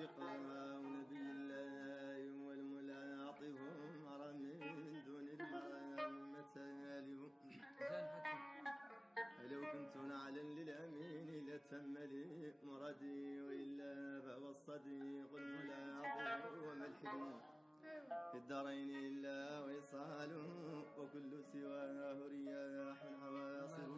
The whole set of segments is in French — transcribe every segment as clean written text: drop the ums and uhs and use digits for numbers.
لقاء نبي الله والملاطفهم أرى من دون المرام مثالهم. لو كنت نعلم للأمين لتم لي مرادي وإلا فهو الصديق الملاطف وملحد في الدارين إلا وصال وكل سواه رياح عواصر.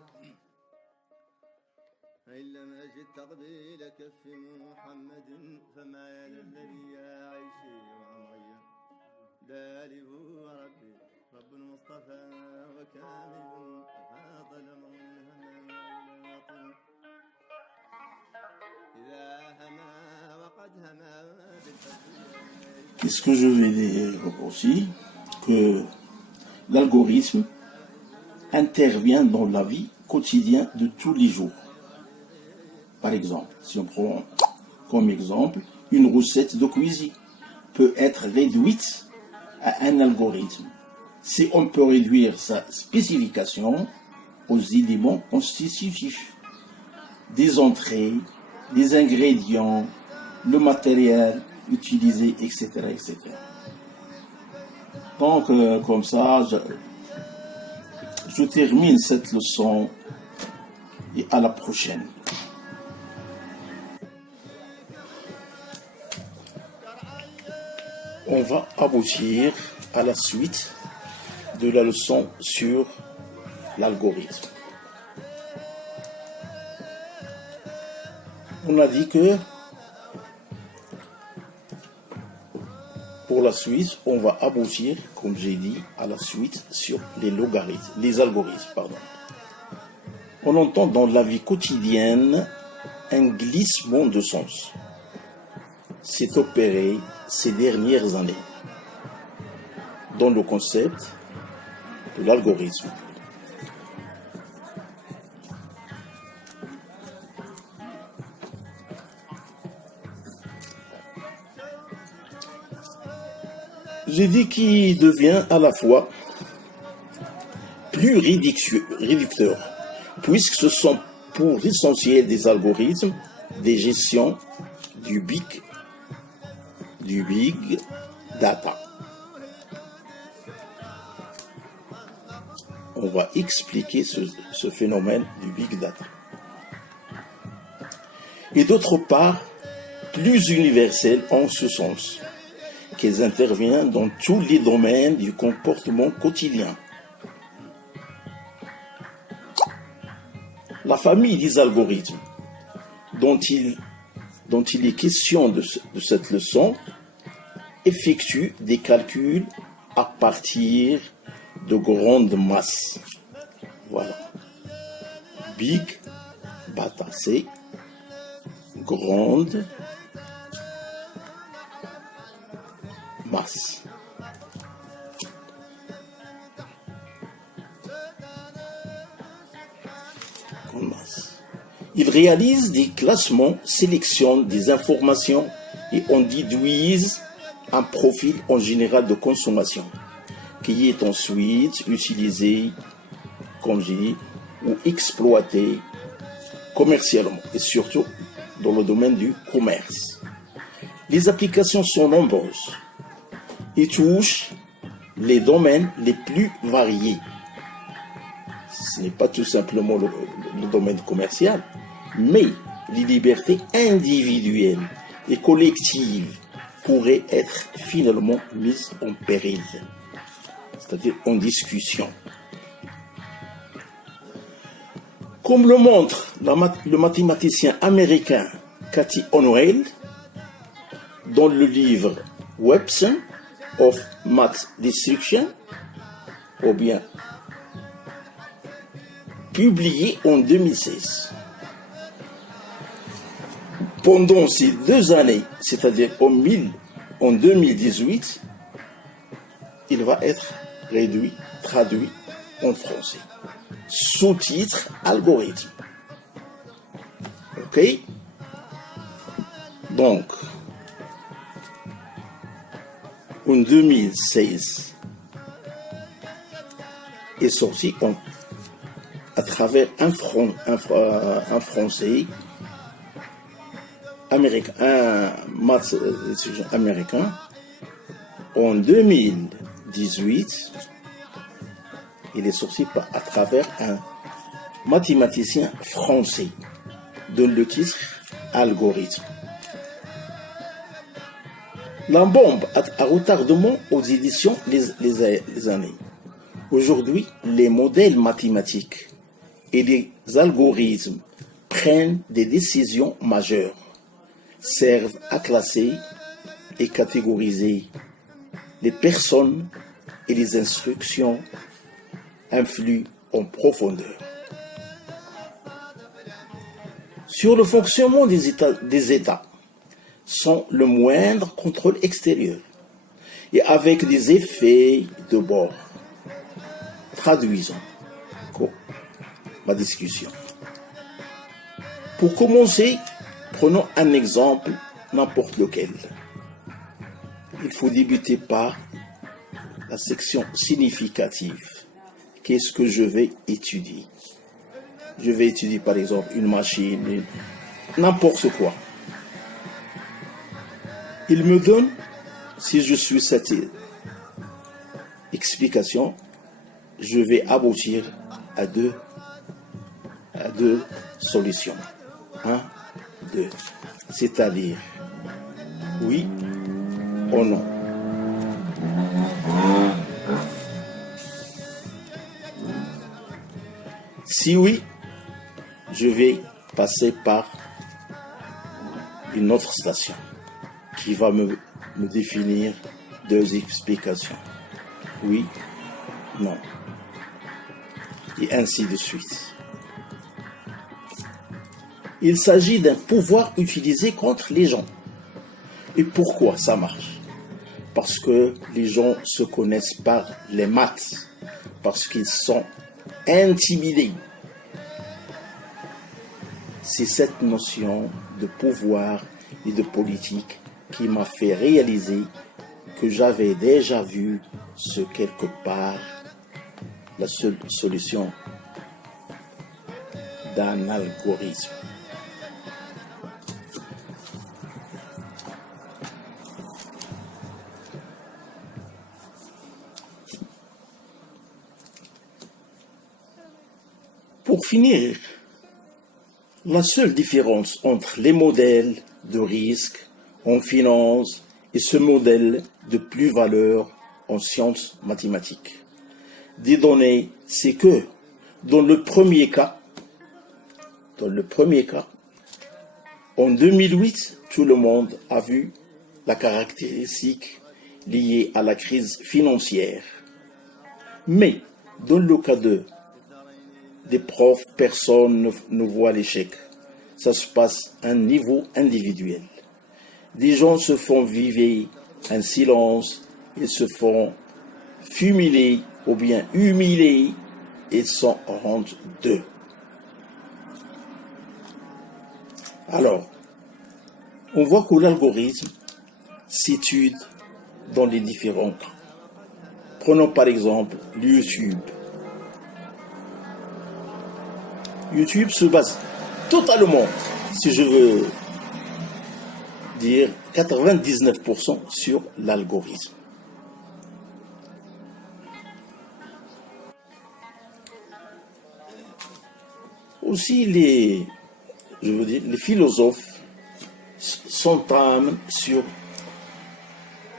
إن لم أجد تقبيل كف محمد فما يلي الذي يعيشي وعمري دالب ربي رب المصطفى وكامل فاضل منهم إذا هما وقد هما Qu'est-ce que je vais dire aussi? Que l'algorithme intervient dans la vie quotidienne de tous les jours. Par exemple, si on prend comme exemple, une recette de cuisine peut être réduite à un algorithme. Si on peut réduire sa spécification aux éléments constitutifs, des entrées, des ingrédients, le matériel utilisé, etc., etc. Donc, comme ça, je termine cette leçon et à la prochaine. On va aboutir à la suite de la leçon sur l'algorithme. On a dit que pour la suite, on va aboutir, comme j'ai dit, à la suite sur les algorithmes, pardon. On entend dans la vie quotidienne un glissement de sens. C'est opéré ces dernières années dans le concept de l'algorithme. J'ai dit qu'il devient à la fois plus réducteur, puisque ce sont pour l'essentiel des algorithmes des gestions du big data. On va expliquer ce phénomène du big data. Et d'autre part, plus universel en ce sens, qu'elles interviennent dans tous les domaines du comportement quotidien. La famille des algorithmes dont il est question de cette leçon effectue des calculs à partir de grandes masses. Voilà. Big data, c'est grande masse. Grande masse. Il réalise des classements, sélectionne des informations et en déduisent un profil en général de consommation qui est ensuite utilisé, comme j'ai dit, ou exploité commercialement et surtout dans le domaine du commerce. Les applications sont nombreuses et touchent les domaines les plus variés. Ce n'est pas tout simplement le domaine commercial, mais les libertés individuelles et collectives pourraient être finalement mises en péril, c'est-à-dire en discussion. Comme le montre le mathématicien américain Cathy O'Neil dans le livre Weapons of Math Destruction, ou bien publié en 2016. Pendant ces 2 années, c'est-à-dire en 2018, il va être traduit en français. Sous-titre algorithme. Ok? Donc, en 2016, est sorti à travers un Français américain, un mathématicien américain, en 2018, il est sorti à travers un mathématicien français, dont le titre Algorithme. La bombe à retardement aux éditions les années. Aujourd'hui, les modèles mathématiques et les algorithmes prennent des décisions majeures, servent à classer et catégoriser les personnes et les instructions, influent en profondeur sur le fonctionnement des États, sans le moindre contrôle extérieur et avec des effets de bord. Traduisons ma discussion. Pour commencer, prenons un exemple, n'importe lequel. Il faut débuter par la section significative. Qu'est-ce que je vais étudier? Je vais étudier par exemple une machine, n'importe quoi. Il me donne, si je suis cette explication, je vais aboutir à deux solutions. 1, 2. C'est-à-dire oui ou non. Si oui, je vais passer par une autre station qui va me définir 2 explications. Oui, non. Et ainsi de suite. Il s'agit d'un pouvoir utilisé contre les gens. Et pourquoi ça marche? Parce que les gens se connaissent par les maths, parce qu'ils sont intimidés. C'est cette notion de pouvoir et de politique qui m'a fait réaliser que j'avais déjà vu ce quelque part la seule solution d'un algorithme. Pour finir, la seule différence entre les modèles de risque en finance et ce modèle de plus-valeur en sciences mathématiques des données, c'est que dans le premier cas, en 2008, tout le monde a vu la caractéristique liée à la crise financière. Mais dans le cas des profs, personne ne voit l'échec. Ça se passe à un niveau individuel. Des gens se font vivre un silence, ils se font fumiler ou bien humilier et s'en rendent d'eux. Alors, on voit que l'algorithme s'étudie dans les différents cas. Prenons par exemple YouTube. YouTube se base totalement, si je veux dire 99% sur l'algorithme. Aussi, les philosophes s'entament sur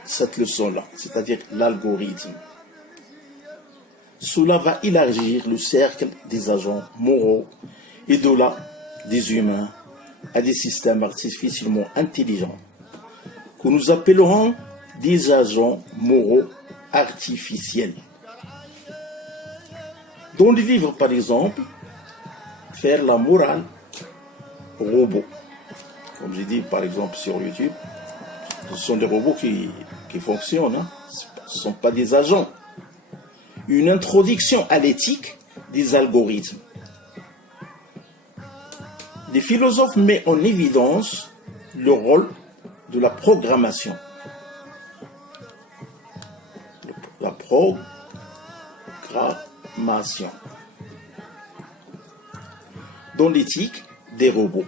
cette leçon-là, c'est-à-dire l'algorithme. Cela va élargir le cercle des agents moraux et de là des humains à des systèmes artificiellement intelligents que nous appellerons des agents moraux artificiels. Dans les livres, par exemple, faire la morale robot. Comme j'ai dit, par exemple, sur YouTube, ce sont des robots qui fonctionnent, hein. Ce ne sont pas des agents. Une introduction à l'éthique des algorithmes. Les philosophes mettent en évidence le rôle de la programmation. La programmation. Dans l'éthique des robots.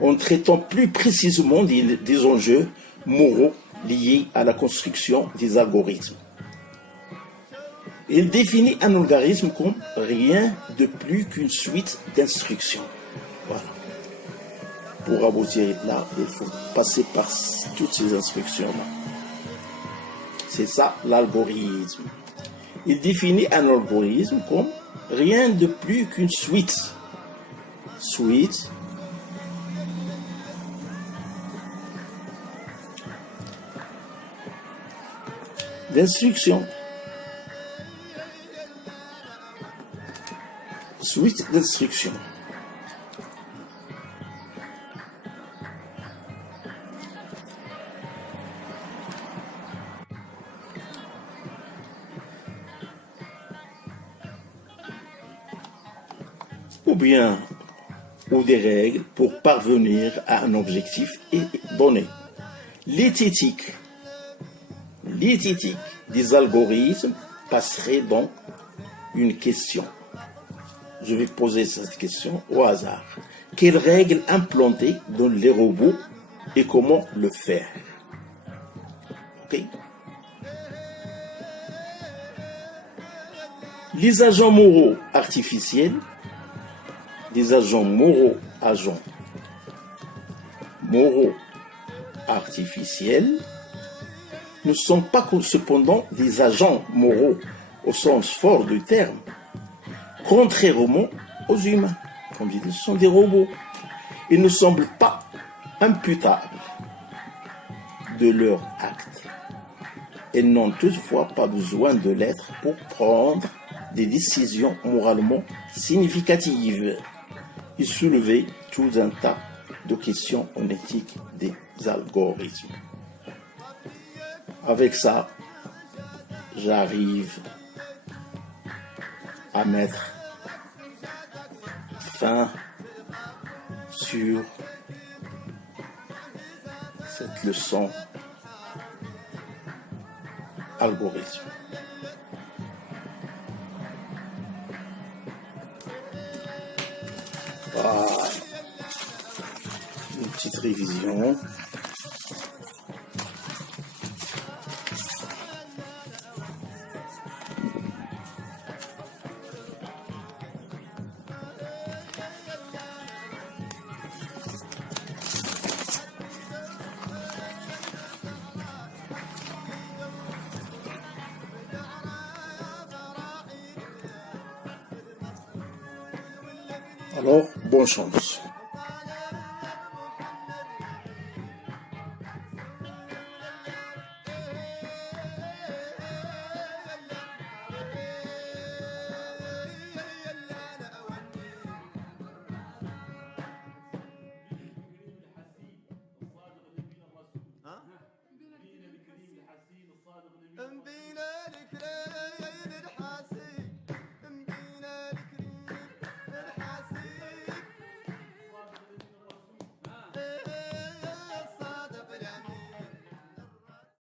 en traitant plus précisément des enjeux moraux liés à la construction des algorithmes. Il définit un algorithme comme rien de plus qu'une suite d'instructions. Voilà. Pour aboutir là, il faut passer par toutes ces instructions-là. C'est ça l'algorithme. Il définit un algorithme comme rien de plus qu'une suite. Suite d'instructions. Suite d'instructions. Ou des règles pour parvenir à un objectif donné. L'éthique des algorithmes passerait donc une question. Je vais poser cette question au hasard. Quelles règles implanter dans les robots et comment le faire? Okay. Les agents moraux artificiels, artificiels ne sont pas cependant des agents moraux au sens fort du terme, contrairement aux humains. Comme je dis, ce sont des robots. Ils ne semblent pas imputables de leurs actes. Ils n'ont toutefois pas besoin de l'être pour prendre des décisions moralement significatives et soulever tout un tas de questions en éthique des algorithmes. Avec ça, j'arrive à mettre fin sur cette leçon algorithme. Voilà. Une petite révision. Alors, bonne chance.